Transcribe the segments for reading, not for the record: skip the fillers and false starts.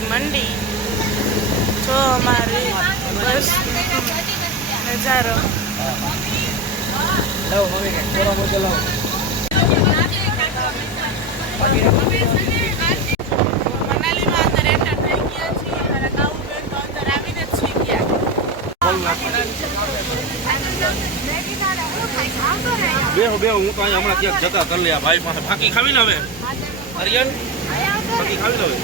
મનાલી મંડી। જો અમારી બસ નજારો મનાલીમાં અંદર એન્ટર થઈ ગયા છીએ। મારા કાઉબેન તો અંદર આવીને જ શીખ ગયા। બેહો બેહો, હું તો અહીંયા હમણાં ક્યાંક જતા કરી લે ભાઈ પાસે ફાંકી ખાવી ને હવે હરિયન ફાંકી ખાવી ને હવે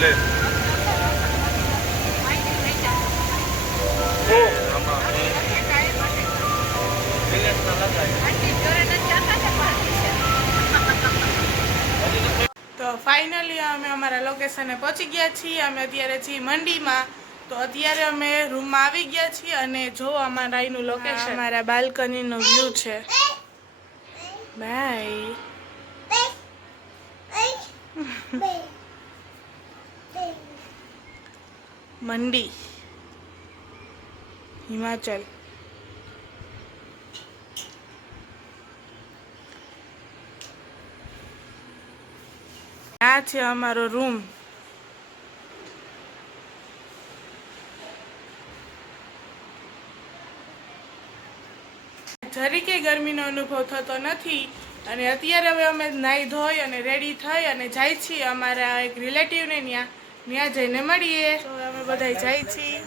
લે તો ફાઇનલી અમે અમારા લોકેશને પહોંચી ગયા છીએ। અમે અત્યારે છીએ મંડીમાં। તો અત્યારે અમે રૂમમાં આવી ગયા છીએ અને જો અમારા અહીંનું લોકેશન અમારા બાલ્કનીનો વ્યૂ છે। બાય મંડી હિમાચલ। આ છે અમારો રૂમ। જરીકે ગરમીનો અનુભવ થતો નથી અને અત્યારે હવે અમે નાહી ધોઈ અને રેડી થઈ અને જાય છીએ અમારા એક રિલેટિવને ત્યાં જઈને મળીએ। તો અમે બધા જાય છીએ।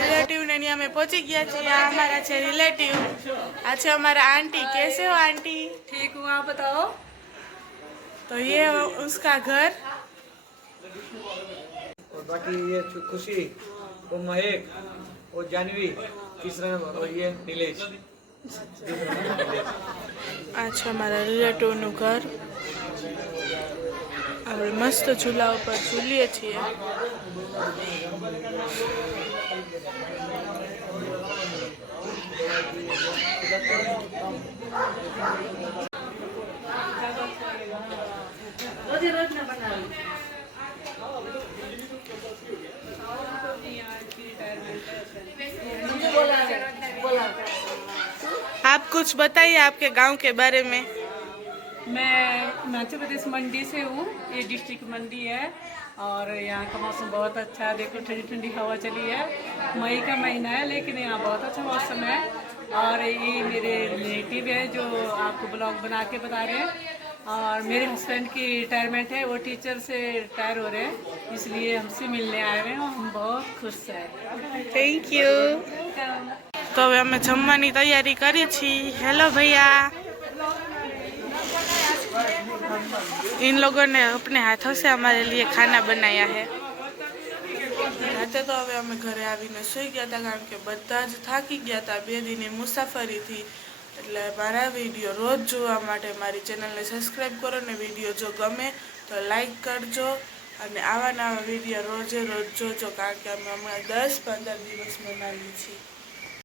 રિલેટિવને ત્યાં અમે પહોંચી ગયા છીએ। આ અમારા છે રિलेटिव। આ છે हमारा आंटी। कैसे हो आंटी? ठीक हूँ, आप बताओ। तो ये उसका घर। और बाकी ये खुशी, वो महक, वो जानवी, तीसरा नंबर, और ये नीलेश। આ છે અમારા રિલેટિવનું ઘર। આપણે મસ્ત ચૂલા ઉપર ચૂલીએ છીએ। आप कुछ बताइए आपके गांव के बारे में। मैं हिमाचल प्रदेश मंडी से हूँ। ये डिस्ट्रिक्ट मंडी है और यहाँ का मौसम बहुत अच्छा है। देखो ठंडी ठंडी हवा चली है। मई का महीना है लेकिन यहाँ बहुत अच्छा मौसम है। और ये मेरे रिलेटिव है जो आपको ब्लॉग बना के बता रहे हैं। और मेरे हस्बैंड की रिटायरमेंट है, वो टीचर से रिटायर हो रहे हैं, इसलिए हमसे मिलने आए हुए हैं और हम बहुत खुश हैं। Thank you. तो હવે અમે જમવાની તૈયારી કરી छी। हेलो भैया। इन लोगों ने अपने हाथों से हमारे लिए खाना बनाया है। राते तो હવે અમે ઘરે આવીને સૂઈ ગયા હતા કારણ કે બધા જ થાકી ગયા હતા 2 દિનની મુસાફરીથી। એટલે મારા વિડીયો રોજ જોવા માટે મારી ચેનલને સબસ્ક્રાઈબ કરો ને વિડીયો જો ગમે તો લાઈક કરજો અને આવા નવા વિડીયો રોજે રોજ જોજો કારણ કે અમે હમણાં 10-15 દિવસ બનાવીએ છીએ।